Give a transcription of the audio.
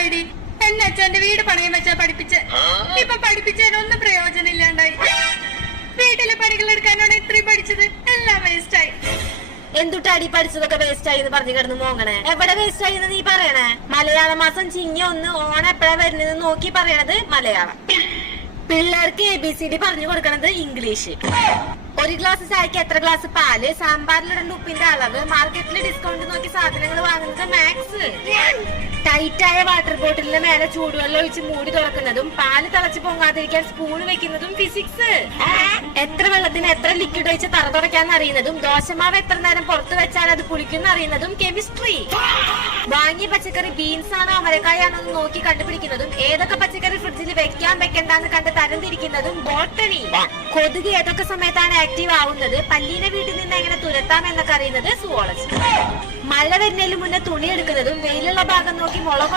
പോയിടി. എന്നെ അച്ഛന്റെ വീട് പണയം വെച്ചാ പഠിപ്പിച്ച്. ഇപ്പൊ പഠിപ്പിച്ചതിനൊന്നും പ്രയോജനം ഇല്ലാണ്ടായി. വീട്ടിലെ പണികൾ എടുക്കാനാണ് ഇത്രയും പഠിച്ചത്, എല്ലാം വേസ്റ്റായി. എന്തുട്ടാടി പഠിച്ചതൊക്കെ വേസ്റ്റ് ആയി എന്ന് പറഞ്ഞു കിടന്ന് മോങ്ങണേ? എവിടെ വേസ്റ്റ് ആയി എന്ന് നീ പറയണേ? മലയാള മാസം ചിങ്ങ 1 ഓണം എപ്പോഴാ വരുന്നത് നോക്കി പറയണത് മലയാളം. പിള്ളേർക്ക് ABCD പറഞ്ഞു കൊടുക്കണത് ഇംഗ്ലീഷ്. ഒരു ഗ്ലാസ് ചായക്ക് എത്ര ഗ്ലാസ് പാല്, സാമ്പാറിലിടേണ്ട ഉപ്പിന്റെ അളവ്, മാർക്കറ്റിൽ ഡിസ്കൗണ്ട് നോക്കി സാധനങ്ങൾ വാങ്ങുന്നത് മാത്സ്. ടൈറ്റായ വാട്ടർ ബോട്ടിലിന്റെ മേലെ ചൂടുവെള്ളം ഒഴിച്ച് മൂടി തുറക്കുന്നതും പാല് തിളച്ച് പൊങ്ങാതിരിക്കാൻ സ്പൂൺ വെക്കുന്നതും ഫിസിക്സ്. എത്ര വെള്ളത്തിന് എത്ര ലിക്വിഡ് ഒഴിച്ച് തറ തുടയ്ക്കാന്ന് അറിയുന്നതും ദോശമാവ് എത്ര നേരം പുറത്ത് വെച്ചാൽ അത് പുളിക്കുന്ന അറിയുന്നതും കെമിസ്ട്രി. വാങ്ങിയ പച്ചക്കറി ബീൻസ് ആണോ അമരക്കായാണോ എന്ന് നോക്കി കണ്ടുപിടിക്കുന്നതും ഏതൊക്കെ പച്ചക്കറി ഫ്രിഡ്ജിൽ വെക്കാൻ വെക്കണ്ടെന്ന് കണ്ട് തരംതിരിക്കുന്നതും ബോട്ടണി. കൊതുക് ഏതൊക്കെ സമയത്താണ് ആക്റ്റീവ് ആവുന്നത്, പല്ലീനെ വീട്ടിൽ നിന്ന് എങ്ങനെ തുരത്താം എന്നൊക്കെ അറിയുന്നത് സുവോളജി. മഴ വരുന്നതിന് മുന്നേ തുണി എടുക്കുന്നതും വെയിലുള്ള ഭാഗം നോക്കി മുളക്